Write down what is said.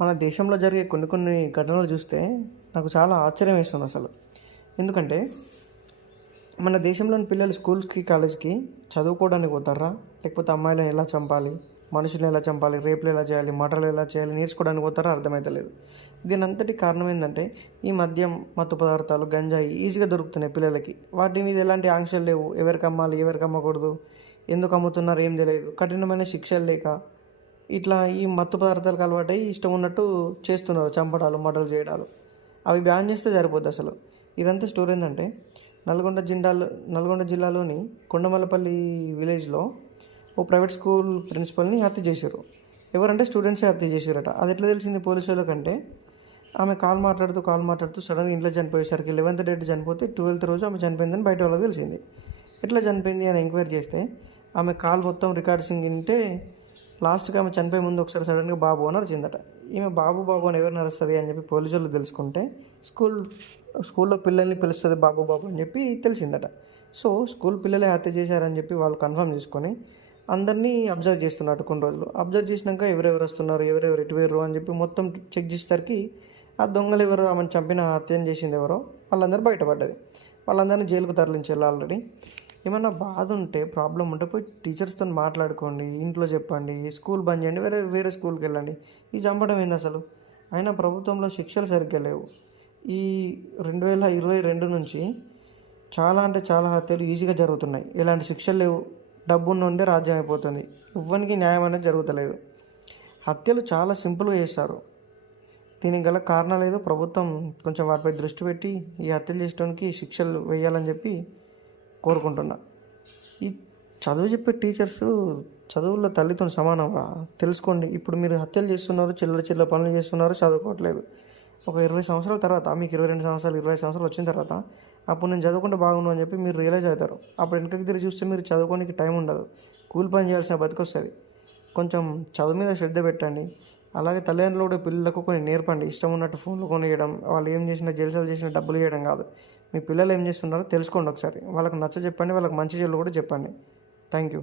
మన దేశంలో జరిగే కొన్ని కొన్ని ఘటనలు చూస్తే నాకు చాలా ఆశ్చర్యం వేస్తుంది అసలు. ఎందుకంటే మన దేశంలోని పిల్లలు స్కూల్స్కి కాలేజ్కి చదువుకోవడానికి పోతారా, లేకపోతే అమ్మాయిలను ఎలా చంపాలి, మనుషులను ఎలా చంపాలి, రేపులు ఎలా చేయాలి, మటర్లు ఎలా చేయాలి నేర్చుకోవడానికి పోతారా అర్థమవుతలేదు. దీని అంతటి కారణం ఏంటంటే ఈ మద్యం, మత్తు పదార్థాలు, గంజాయి ఈజీగా దొరుకుతున్నాయి పిల్లలకి. వాటి మీద ఎలాంటి ఆంక్షలు లేవు. ఎవరికి అమ్మాలి, ఎవరికి అమ్మకూడదు, ఎందుకు అమ్ముతున్నారు ఏం తెలియదు, కఠినమైన శిక్షలు లేక ఇట్లా ఈ మత్తు పదార్థాలకు అలవాటై ఇష్టం ఉన్నట్టు చేస్తున్నారు. చంపడాలు, మర్డర్లు చేయడాలు అవి బ్యాన్ చేస్తే సరిపోద్ది అసలు. ఇదంతా స్టోరీ ఏంటంటే నల్గొండ జిల్లాలోని కొండమల్లపల్లి విలేజ్లో ఓ ప్రైవేట్ స్కూల్ ప్రిన్సిపల్ని హత్య చేశారు. ఎవరంటే స్టూడెంట్సే హత్య చేశారట. అది ఎట్లా తెలిసింది పోలీసు వాళ్ళకంటే, ఆమె కాల్ మాట్లాడుతూ సడన్గా ఇంట్లో చనిపోయేసరికి 11th డేట్ చనిపోతే 12th రోజు ఆమె చనిపోయిందని బయట వాళ్ళకి తెలిసింది. ఎట్లా చనిపోయింది అని ఎంక్వైరీ చేస్తే ఆమె కాల్ మొత్తం రికార్డ్సింగ్ వింటే లాస్ట్గా ఆమె చనిపోయే ముందు ఒకసారి సడన్గా బాబు అని అరిచిందట. ఈమె బాబు అని ఎవరిని అరుస్తుంది అని చెప్పి పోలీసు వాళ్ళు తెలుసుకుంటే స్కూల్లో పిల్లల్ని పిలుస్తుంది బాబు అని చెప్పి తెలిసిందట. సో స్కూల్ పిల్లలే హత్య చేశారని చెప్పి వాళ్ళు కన్ఫర్మ్ చేసుకొని అందరినీ అబ్జర్వ్ చేస్తున్నట్టు కొన్ని రోజులు. అబ్జర్వ్ చేసినాక ఎవరెవరు వస్తున్నారు, ఎవరెవరు ఎటు వేరు అని చెప్పి మొత్తం చెక్ చేసేసరికి ఆ దొంగలు ఎవరు, ఆమెను చంపిన హత్యను చేసింది ఎవరో వాళ్ళందరూ బయటపడ్డది. వాళ్ళందరినీ జైలుకు తరలించారు ఆల్రెడీ. ఏమన్నా బాధ ఉంటే, ప్రాబ్లం ఉంటే పోయి టీచర్స్తో మాట్లాడుకోండి, ఇంట్లో చెప్పండి, స్కూల్ బంద్ చేయండి, వేరే స్కూల్కి వెళ్ళండి. ఈ చంపడం ఏంది అసలు? అయినా ప్రభుత్వంలో శిక్షలు సరిగ్గా లేవు. ఈ 2022 నుంచి చాలా అంటే చాలా హత్యలు ఈజీగా జరుగుతున్నాయి. ఎలాంటి శిక్షలు లేవు. డబ్బు ఉన్నోందే రాజ్యం అయిపోతుంది. ఎవ్వరికి న్యాయం అనేది జరుగుతలేదు. హత్యలు చాలా సింపుల్గా చేస్తారు. దీనికి గల కారణాలు ఏదో ప్రభుత్వం కొంచెం వాటిపై దృష్టి పెట్టి ఈ హత్యలు చేసడానికి శిక్షలు వేయాలని చెప్పి కోరుకుంటున్నా. ఈ చదువు చెప్పే టీచర్స్ చదువుల్లో తల్లితో సమానంగా తెలుసుకోండి. ఇప్పుడు మీరు హత్యలు చేస్తున్నారు, చిల్లర పనులు చేస్తున్నారు, చదువుకోవట్లేదు. ఒక 20 సంవత్సరాల తర్వాత, మీకు 22 సంవత్సరాలు 20 సంవత్సరాలు వచ్చిన తర్వాత అప్పుడు నేను చదువుకుంటే బాగుండు అని చెప్పి మీరు రియలైజ్ అవుతారు. అప్పుడు వెనకకి తిరిగి చూస్తే మీరు చదువుకోనికి టైం ఉండదు. కూలి పని చేయాల్సిన బతికొస్తుంది. కొంచెం చదువు మీద శ్రద్ధ పెట్టండి. అలాగే తల్లిదండ్రులు కూడా పిల్లలకు కొన్ని నేర్పండి. ఇష్టం ఉన్నట్టు ఫోన్లు కొనియడం, వాళ్ళు ఏం చేసినా జల్సాలు చేసినా డబ్బులు ఇవ్వడం కాదు. మీ పిల్లలు ఏం చేస్తున్నారో తెలుసుకోండి ఒకసారి. వాళ్ళకి నచ్చ చెప్పండి, వాళ్ళకి మంచి చెల్లు కూడా చెప్పండి. Thank you.